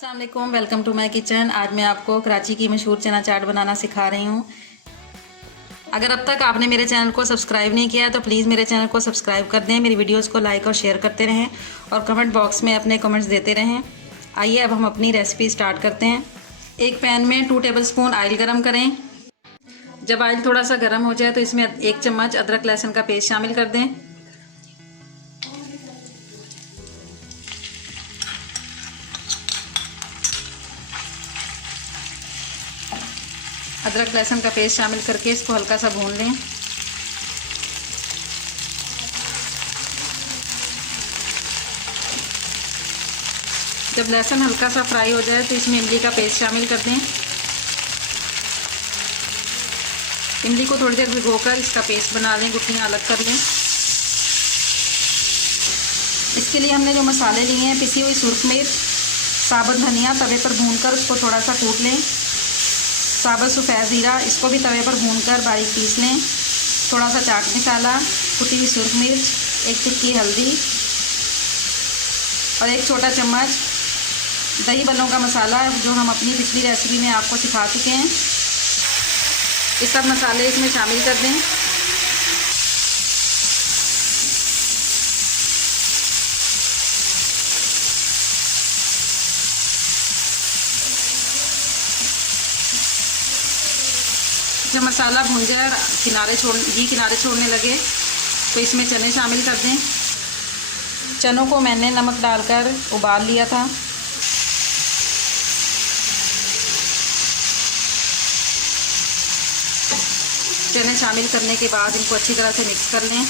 अस्सलाम वालेकुम, welcome to my kitchen. आज मैं आपको कराची की मशहूर चना चाट बनाना सिखा रही हूँ। अगर अब तक आपने मेरे चैनल को सब्सक्राइब नहीं किया है तो प्लीज़ मेरे चैनल को सब्सक्राइब कर दें, मेरी वीडियोस को लाइक और शेयर करते रहें और कमेंट बॉक्स में अपने कमेंट्स देते रहें। आइए अब हम अपनी रेसिपी स्टार्ट करते हैं। एक पैन में 2 टेबलस्पून ऑयल गरम करें। जब ऑयल थोड़ा सा गर्म हो जाए तो इसमें 1 चम्मच अदरक लहसुन का पेस्ट शामिल कर दें। अदरक लहसुन का पेस्ट शामिल करके इसको हल्का सा भून लें। जब लहसुन हल्का सा फ्राई हो जाए तो इसमें इमली का पेस्ट शामिल कर दें। इमली को थोड़ी देर भिगोकर इसका पेस्ट बना लें, गुठलियाँ अलग कर लें। इसके लिए हमने जो मसाले लिए हैं, पिसी हुई सुर्ख मिर्च, साबुत धनिया तवे पर भूनकर उसको थोड़ा सा कूट लें। साबुत सफ़ेद ज़ीरा, इसको भी तवे पर भूनकर बारीक पीस लें। थोड़ा सा चाट मसाला, कुटी हुई सुर्ख मिर्च, 1 चुटकी हल्दी और 1 छोटा चम्मच दही बल्लों का मसाला, जो हम अपनी पिछली रेसिपी में आपको सिखा चुके हैं। ये सब मसाले इसमें शामिल कर दें। जब मसाला भून जाए और किनारे छोड़ने लगे तो इसमें चने शामिल कर दें। चनों को मैंने नमक डालकर उबाल लिया था। चने शामिल करने के बाद इनको अच्छी तरह से मिक्स कर लें।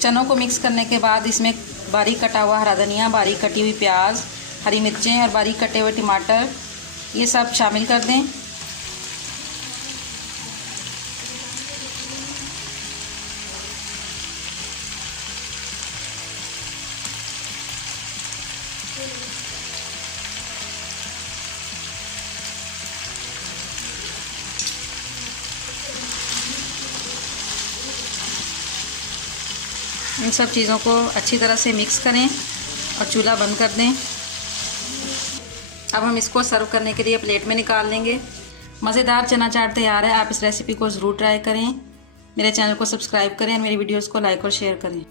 चनों को मिक्स करने के बाद इसमें बारीक कटा हुआ हरा धनिया, बारीक कटी हुई प्याज, हरी मिर्चें और बारीक कटे हुए टमाटर, ये सब शामिल कर दें। इन सब चीज़ों को अच्छी तरह से मिक्स करें और चूल्हा बंद कर दें। अब हम इसको सर्व करने के लिए प्लेट में निकाल लेंगे। मज़ेदार चना चाट तैयार है। आप इस रेसिपी को ज़रूर ट्राई करें। मेरे चैनल को सब्सक्राइब करें और मेरी वीडियोस को लाइक और शेयर करें।